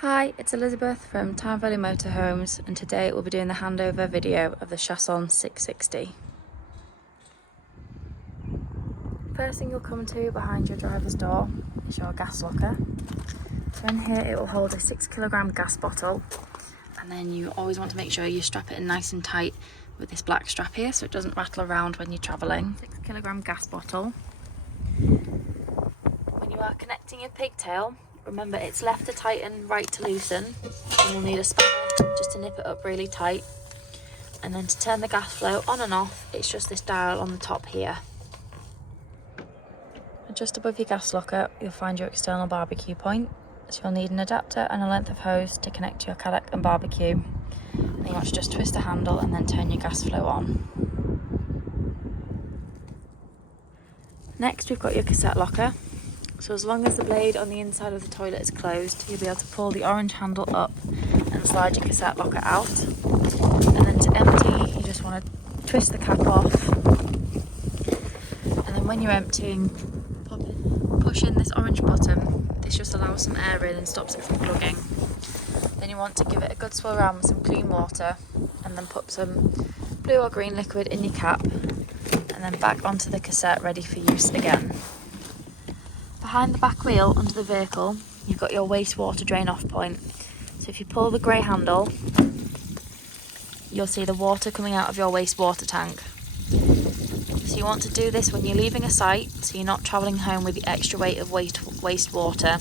Hi, it's Elizabeth from Tyne Valley Motorhomes, and today we'll be doing the handover video of the Chausson 660. First thing you'll come to behind your driver's door is your gas locker. So in here it will hold a 6kg gas bottle, and then you always want to make sure you strap it in nice and tight with this black strap here so it doesn't rattle around when you're travelling. 6kg gas bottle. When you are connecting your pigtail, remember it's left to tighten, right to loosen, and you'll need a spanner just to nip it up really tight. And then to turn the gas flow on and off, it's just this dial on the top here. And just above your gas locker, you'll find your external barbecue point. So you'll need an adapter and a length of hose to connect to your Caddock and barbecue. And you want to just twist the handle and then turn your gas flow on. Next, we've got your cassette locker. So as long as the blade on the inside of the toilet is closed, you'll be able to pull the orange handle up and slide your cassette locker out. And then to empty, you just want to twist the cap off. And then when you're emptying, push in this orange button. This just allows some air in and stops it from plugging. Then you want to give it a good swirl around with some clean water, and then put some blue or green liquid in your cap, and then back onto the cassette ready for use again. Behind the back wheel under the vehicle, you've got your wastewater drain off point. So if you pull the grey handle, you'll see the water coming out of your wastewater tank. So you want to do this when you're leaving a site, so you're not travelling home with the extra weight of wastewater.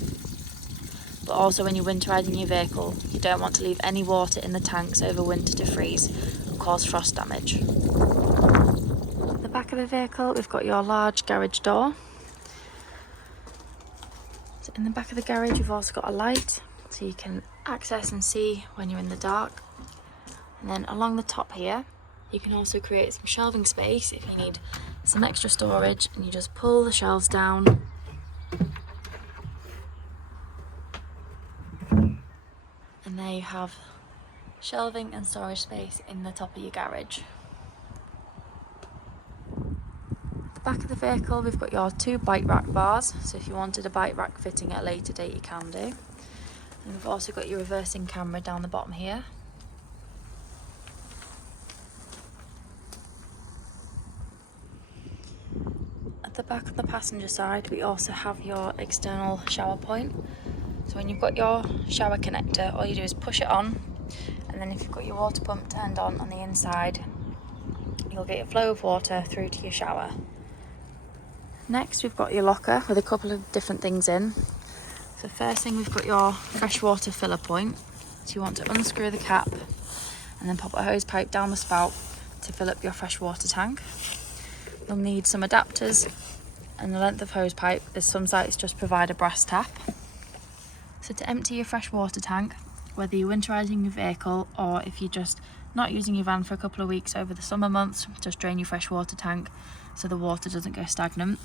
But also when you're winterising your vehicle, you don't want to leave any water in the tanks over winter to freeze and cause frost damage. At the back of the vehicle, we've got your large garage door. So in the back of the garage, you've also got a light, so you can access and see when you're in the dark. And then along the top here, you can also create some shelving space if you need some extra storage, and you just pull the shelves down. And there you have shelving and storage space in the top of your garage. At the back of the vehicle, we've got your 2 bike rack bars, so if you wanted a bike rack fitting at a later date, you can do. And we've also got your reversing camera down the bottom here. At the back of the passenger side, we also have your external shower point. So when you've got your shower connector, all you do is push it on, and then if you've got your water pump turned on the inside, you'll get your flow of water through to your shower. Next, we've got your locker with a couple of different things in. So first thing, we've got your freshwater filler point. So you want to unscrew the cap and then pop a hose pipe down the spout to fill up your freshwater tank. You'll need some adapters and the length of hose pipe, as some sites just provide a brass tap. So to empty your freshwater tank, whether you're winterising your vehicle or if you're just not using your van for a couple of weeks over the summer months, just drain your freshwater tank so the water doesn't go stagnant.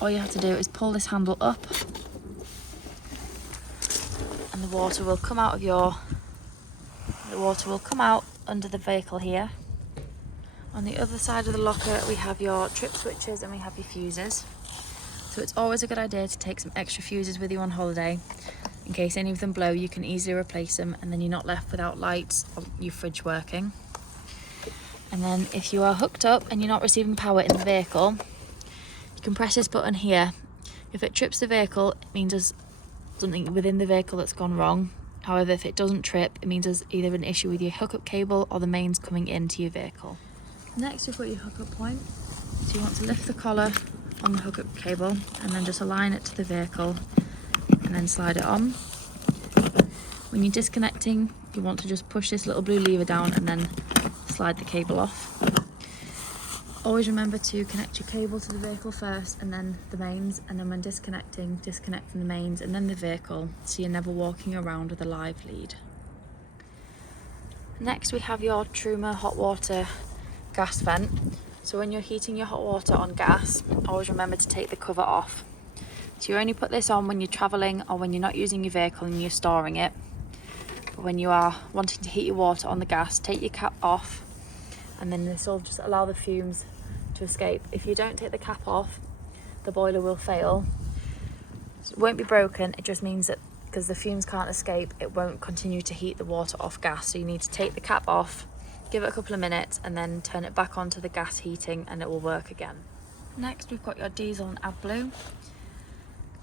All you have to do is pull this handle up, and the water will come out under the vehicle here. On the other side of the locker, we have your trip switches and we have your fuses. So it's always a good idea to take some extra fuses with you on holiday. In case any of them blow, you can easily replace them, and then you're not left without lights or your fridge working. And then if you are hooked up and you're not receiving power in the vehicle, you can press this button here. If it trips the vehicle, it means there's something within the vehicle that's gone wrong. However, if it doesn't trip, it means there's either an issue with your hookup cable or the mains coming into your vehicle. Next, we've got your hookup point. So you want to lift the collar on the hookup cable and then just align it to the vehicle and then slide it on. When you're disconnecting, you want to just push this little blue lever down and then slide the cable off. Always remember to connect your cable to the vehicle first and then the mains, and then when disconnecting, disconnect from the mains and then the vehicle, so you're never walking around with a live lead. Next, we have your Truma hot water gas vent. So when you're heating your hot water on gas, always remember to take the cover off. So you only put this on when you're travelling or when you're not using your vehicle and you're storing it. But when you are wanting to heat your water on the gas, take your cap off, and then this will just allow the fumes to escape. If you don't take the cap off, the boiler will fail. So it won't be broken, it just means that because the fumes can't escape, it won't continue to heat the water off gas. So you need to take the cap off, give it a couple of minutes, and then turn it back onto the gas heating and it will work again. Next, we've got your diesel and AdBlue.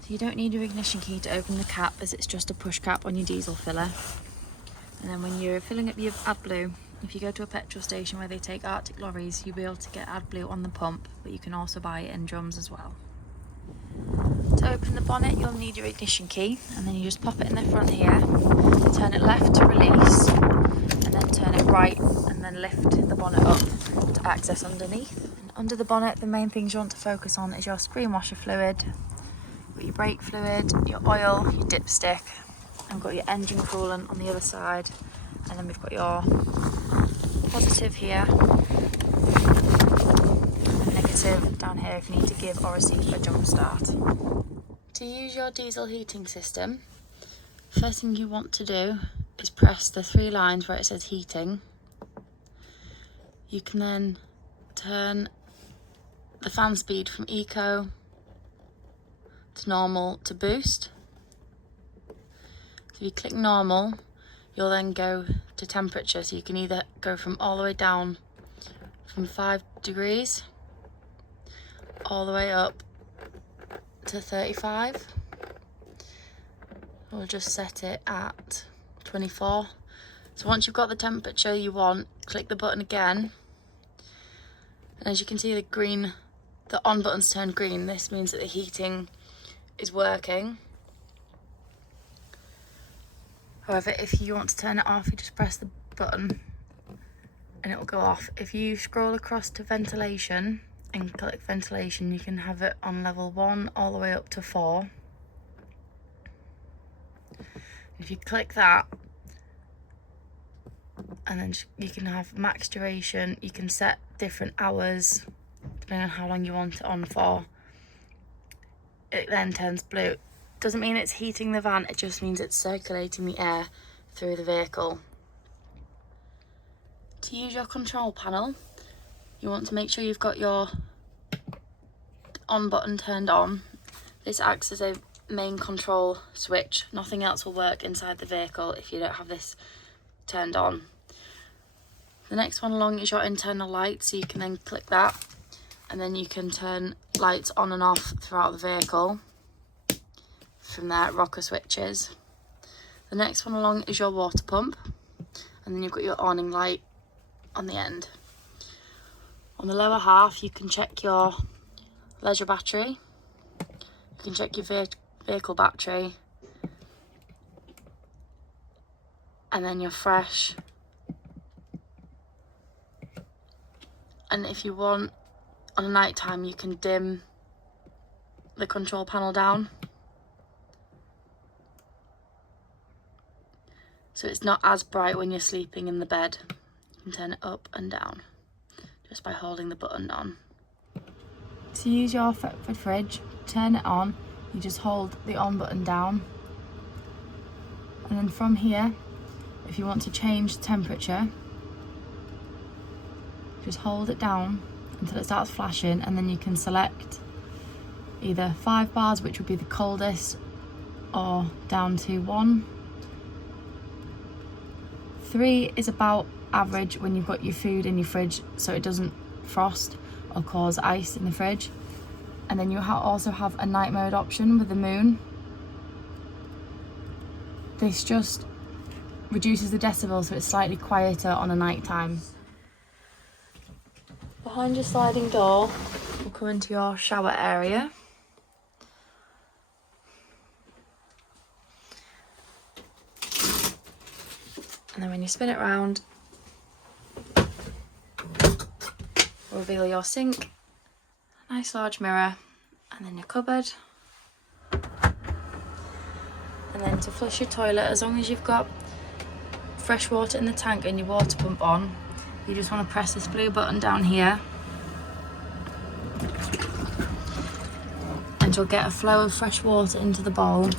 So you don't need your ignition key to open the cap, as it's just a push cap on your diesel filler. And then when you're filling up your AdBlue, if you go to a petrol station where they take Arctic lorries, you'll be able to get AdBlue on the pump, but you can also buy it in drums as well. To open the bonnet, you'll need your ignition key, and then you just pop it in the front here, turn it left to release, and then turn it right, and then lift the bonnet up to access underneath. And under the bonnet, the main things you want to focus on is your screen washer fluid, your brake fluid, your oil, your dipstick, and we've got your engine coolant on the other side, and then we've got your positive here, and negative down here if you need to give or receive a jump start. To use your diesel heating system, first thing you want to do is press the 3 lines where it says heating. You can then turn the fan speed from eco to normal to boost. So if you click normal, you'll then go to temperature, so you can either go from all the way down from 5 degrees all the way up to 35. We'll just set it at 24. So once you've got the temperature you want, click the button again, and as you can see, the on button's turned green. This means that the heating is working. However, if you want to turn it off, you just press the button and it will go off. If you scroll across to ventilation and click ventilation, you can have it on level 1 all the way up to 4. If you click that, and then you can have max duration, you can set different hours depending on how long you want it on for. It then turns blue. Doesn't mean it's heating the van, it just means it's circulating the air through the vehicle. To use your control panel, you want to make sure you've got your on button turned on. This acts as a main control switch. Nothing else will work inside the vehicle if you don't have this turned on. The next one along is your internal light, so you can then click that, and then you can turn lights on and off throughout the vehicle from their rocker switches. The next one along is your water pump, and then you've got your awning light on the end. On the lower half, you can check your leisure battery, you can check your vehicle battery, and then your fresh. And if you want, on a night time, you can dim the control panel down, so it's not as bright when you're sleeping in the bed. You can turn it up and down just by holding the button on. To use your Thetford fridge, turn it on, you just hold the on button down, and then from here, if you want to change the temperature, just hold it down until it starts flashing, and then you can select either 5 bars, which would be the coldest, or down to 1. 3 is about average when you've got your food in your fridge, so it doesn't frost or cause ice in the fridge. And then you also have a night mode option with the moon. This just reduces the decibels, so it's slightly quieter on a night time. Behind your sliding door, we'll come into your shower area. And then when you spin it round, reveal your sink, a nice large mirror, and then your cupboard. And then to flush your toilet, as long as you've got fresh water in the tank and your water pump on, you just want to press this blue button down here, and you'll get a flow of fresh water into the bowl.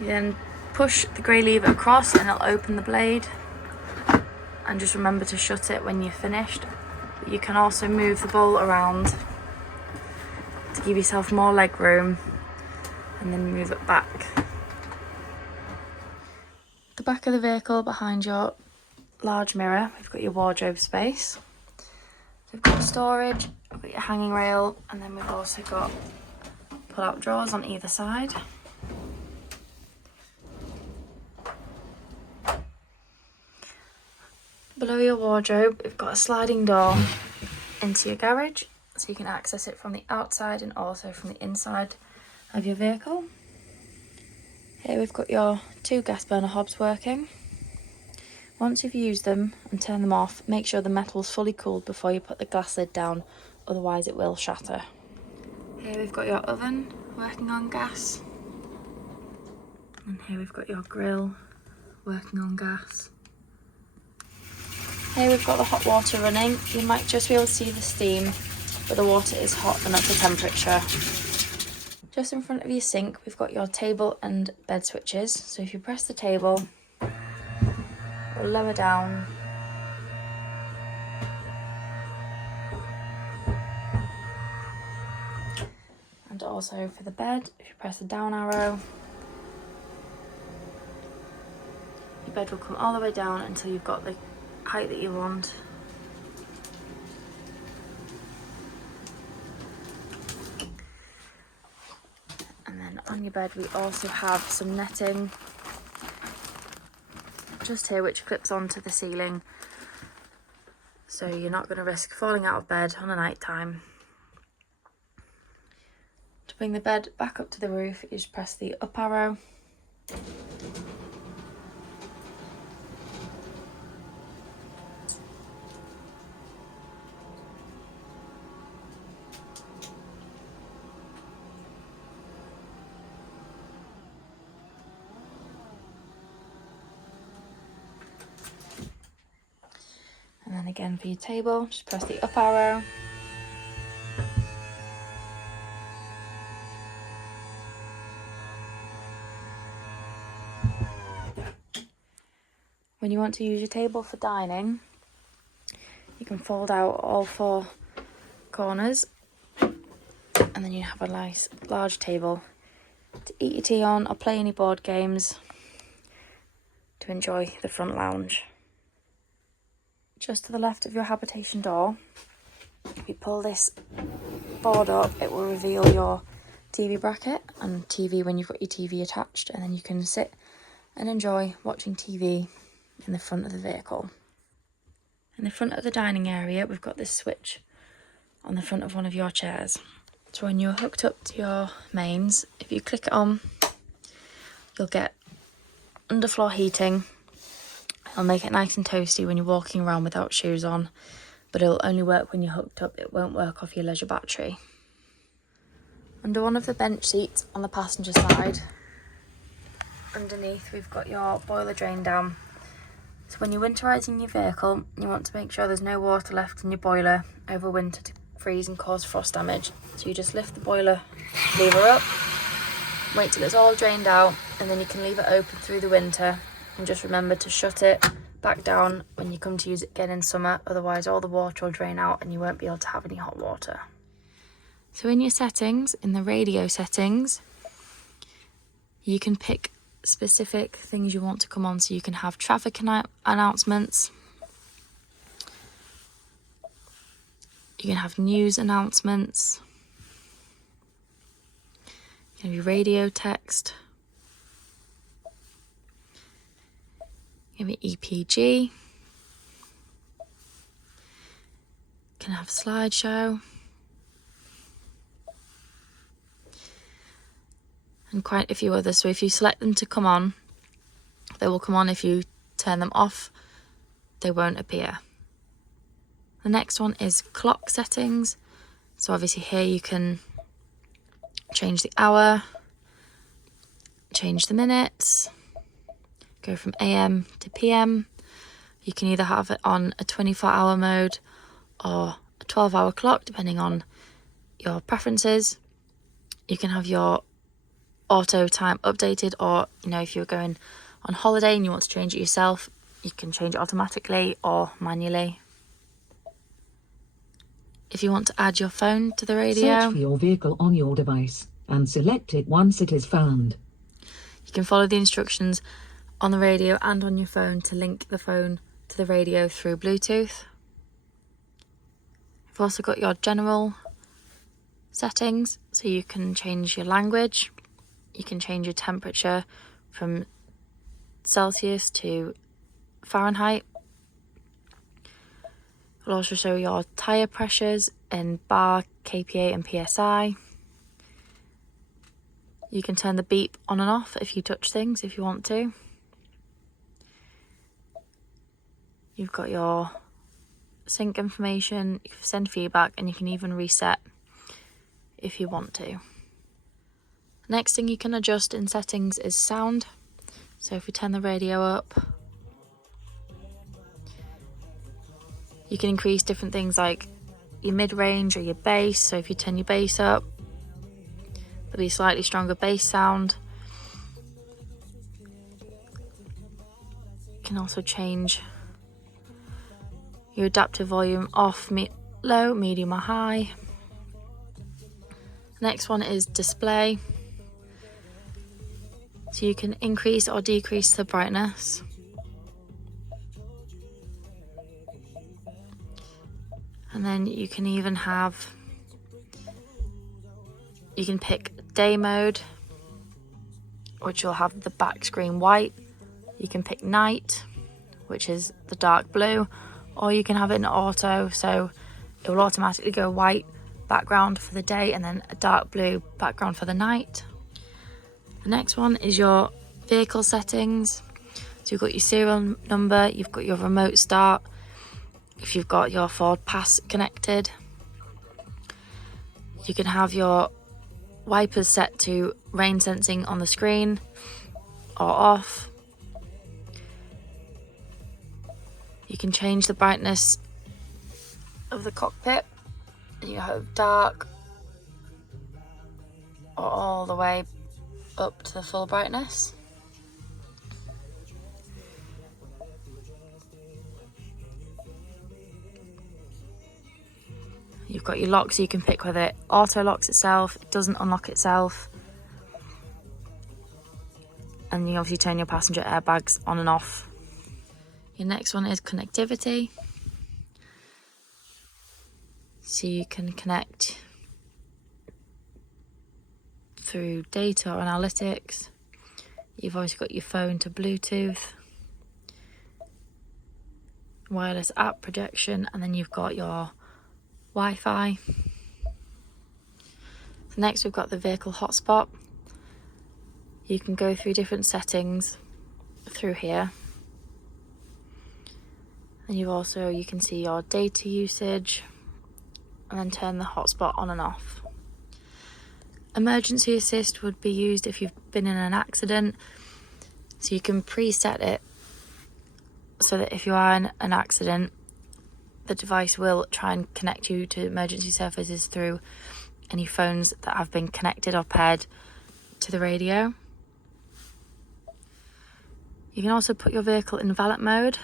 You then push the grey lever across and it'll open the blade, and just remember to shut it when you're finished. But you can also move the bowl around to give yourself more leg room, and then move it back. The back of the vehicle behind your large mirror, we've got your wardrobe space. We've got storage, we've got your hanging rail, and then we've also got pull-out drawers on either side. Below your wardrobe, we've got a sliding door into your garage, so you can access it from the outside and also from the inside of your vehicle. Here we've got your 2 gas burner hobs working. Once you've used them and turned them off, make sure the metal's fully cooled before you put the glass lid down, otherwise it will shatter. Here we've got your oven working on gas. And here we've got your grill working on gas. Here we've got the hot water running. You might just be able to see the steam, but the water is hot and up to temperature. Just in front of your sink, we've got your table and bed switches. So if you press the table, it'll lower down. And also for the bed, if you press the down arrow, your bed will come all the way down until you've got the height that you want. And then on your bed we also have some netting just here which clips onto the ceiling, so you're not going to risk falling out of bed on a night time. To bring the bed back up to the roof, you just press the up arrow. And then again for your table, just press the up arrow. When you want to use your table for dining, you can fold out all 4 corners, and then you have a nice large table to eat your tea on or play any board games, to enjoy the front lounge. Just to the left of your habitation door, if you pull this board up, it will reveal your TV bracket and TV when you've got your TV attached, and then you can sit and enjoy watching TV in the front of the vehicle. In the front of the dining area, we've got this switch on the front of one of your chairs. So when you're hooked up to your mains, if you click it on, you'll get underfloor heating. It'll make it nice and toasty when you're walking around without shoes on, but it'll only work when you're hooked up. It won't work off your leisure battery. Under one of the bench seats on the passenger side, underneath we've got your boiler drain down. So when you're winterising your vehicle, you want to make sure there's no water left in your boiler over winter to freeze and cause frost damage. So you just lift the boiler lever up, wait till it's all drained out, and then you can leave it open through the winter. And just remember to shut it back down when you come to use it again in summer, otherwise all the water will drain out and you won't be able to have any hot water. So in your settings, in the radio settings, you can pick specific things you want to come on. So you can have traffic announcements, you can have news announcements, you can have your radio text, you have your EPG, you can have slideshow, and quite a few others. So if you select them to come on, they will come on. If you turn them off, they won't appear. The next one is clock settings. So obviously here you can change the hour, change the minutes, go from AM to PM. You can either have it on a 24-hour mode or a 12-hour clock, depending on your preferences. You can have your auto time updated, or if you're going on holiday and you want to change it yourself, you can change it automatically or manually. if you want to add your phone to the radio. Search for your vehicle on your device and select it once it is found. You can follow the instructions on the radio and on your phone to link the phone to the radio through Bluetooth. You've also got your general settings, so you can change your language, you can change your temperature from Celsius to Fahrenheit. It'll also show your tyre pressures in bar, kPa and PSI. You can turn the beep on and off if you touch things, if you want to. You've got your sync information, you can send feedback, and you can even reset if you want to. Next thing you can adjust in settings is sound. So if we turn the radio up, you can increase different things like your mid-range or your bass. So if you turn your bass up, there'll be a slightly stronger bass sound. You can also change your adaptive volume off, low, medium or high. The next one is display. So you can increase or decrease the brightness. And then you can even have, you can pick day mode, which will have the back screen white. You can pick night, which is the dark blue, or you can have it in auto, so it will automatically go white background for the day and then a dark blue background for the night. The next one is your vehicle settings. So you've got your serial number, you've got your remote start, if you've got your Ford Pass connected. You can have your wipers set to rain sensing on the screen or off. You can change the brightness of the cockpit. You have dark or all the way up to the full brightness. You've got your lock, so you can pick whether it auto locks itself, it doesn't unlock itself. And you obviously turn your passenger airbags on and off. Your next one is connectivity. So you can connect through data or analytics. You've also got your phone to Bluetooth, wireless app projection, and then you've got your Wi-Fi. So next we've got the vehicle hotspot. You can go through different settings through here. And you can see your data usage and then turn the hotspot on and off. Emergency assist would be used if you've been in an accident. So you can preset it so that if you are in an accident, the device will try and connect you to emergency services through any phones that have been connected or paired to the radio. You can also put your vehicle in valet mode.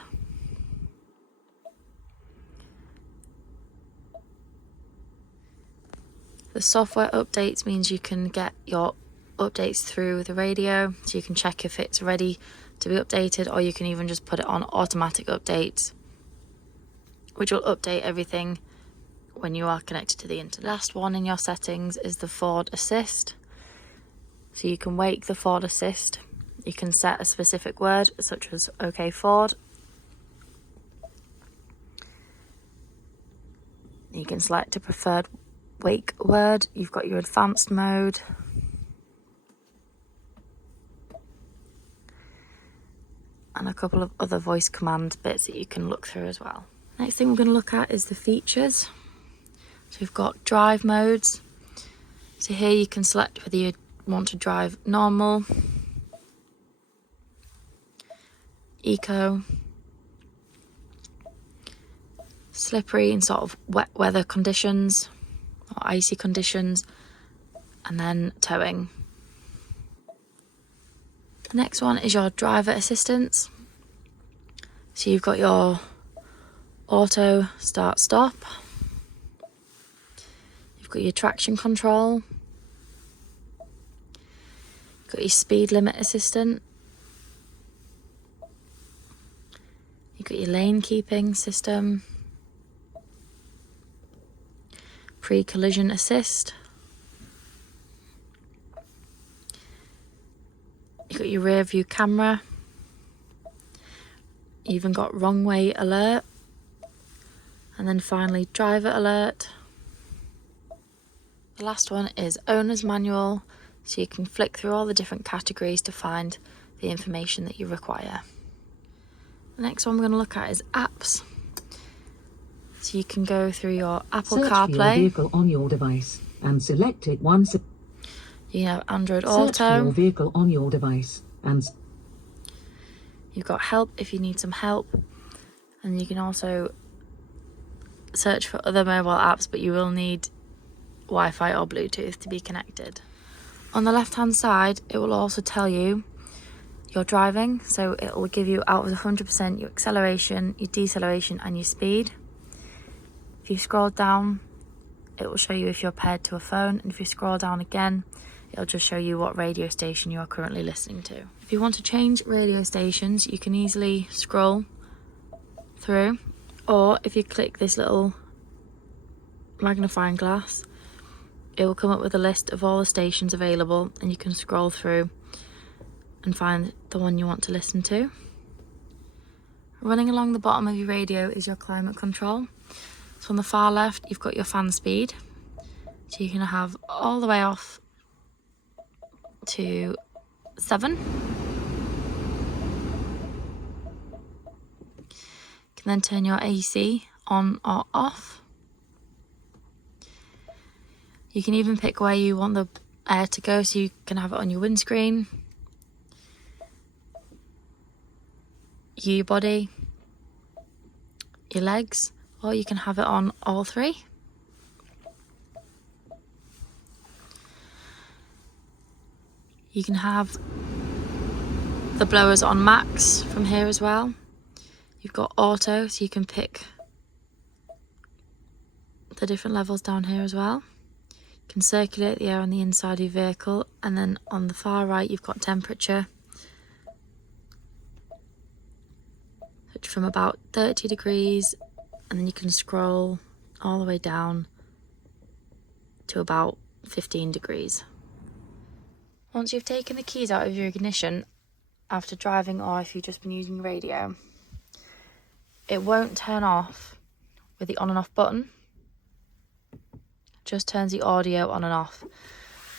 The software updates means you can get your updates through the radio, so you can check if it's ready to be updated, or you can even just put it on automatic updates, which will update everything when you are connected to the internet. Last one in your settings is the Ford Assist. So you can wake the Ford Assist. You can set a specific word, such as OK Ford. You can select a preferred wake word. You've got your advanced mode. And a couple of other voice command bits that you can look through as well. Next thing we're going to look at is the features. So we've got drive modes. So here you can select whether you want to drive normal, eco, slippery in sort of wet weather conditions or icy conditions, and then towing. The next one is your driver assistance. So you've got your auto start stop, got your traction control. You've got your speed limit assistant. You've got your lane keeping system. Pre-collision assist. You've got your rear view camera. You even got wrong way alert. And then finally driver alert. The last one is owner's manual, so you can flick through all the different categories to find the information that you require. The next one we're going to look at is apps. So you can go through your Apple Search CarPlay. for your vehicle on your device and select it once. You have Android Search for your Auto. vehicle on your device and You've got help if you need some help. And you can also search for other mobile apps, but you will need Wi-Fi or Bluetooth to be connected. On the left hand side, it will also tell you your driving. So it will give you out of 100% your acceleration, your deceleration and your speed. If you scroll down, it will show you if you're paired to a phone, and if you scroll down again, it'll just show you what radio station you are currently listening to. If you want to change radio stations, you can easily scroll through, or if you click this little magnifying glass, it will come up with a list of all the stations available, and you can scroll through and find the one you want to listen to. Running along the bottom of your radio is your climate control. So on the far left, you've got your fan speed. So you can have all the way off to 7. You can then turn your AC on or off. You can even pick where you want the air to go, so you can have it on your windscreen, your body, your legs, or you can have it on all 3. You can have the blowers on max from here as well. You've got auto, so you can pick the different levels down here as well. You can circulate the air on the inside of your vehicle, and then on the far right you've got temperature, which from about 30 degrees, and then you can scroll all the way down to about 15 degrees. Once you've taken the keys out of your ignition after driving, or if you've just been using radio, it won't turn off with the on and off button. It just turns the audio on and off.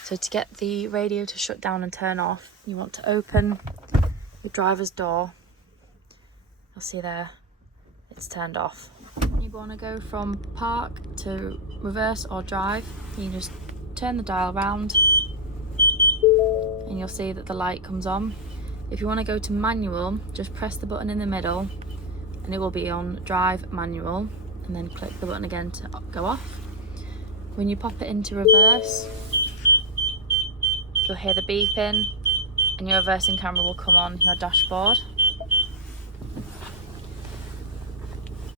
So to get the radio to shut down and turn off, you want to open your driver's door. You'll see there, it's turned off. You want to go from park to reverse or drive, you just turn the dial round and you'll see that the light comes on. If you want to go to manual, just press the button in the middle and it will be on drive manual, and then click the button again to go off. When you pop it into reverse, you'll hear the beeping and your reversing camera will come on your dashboard.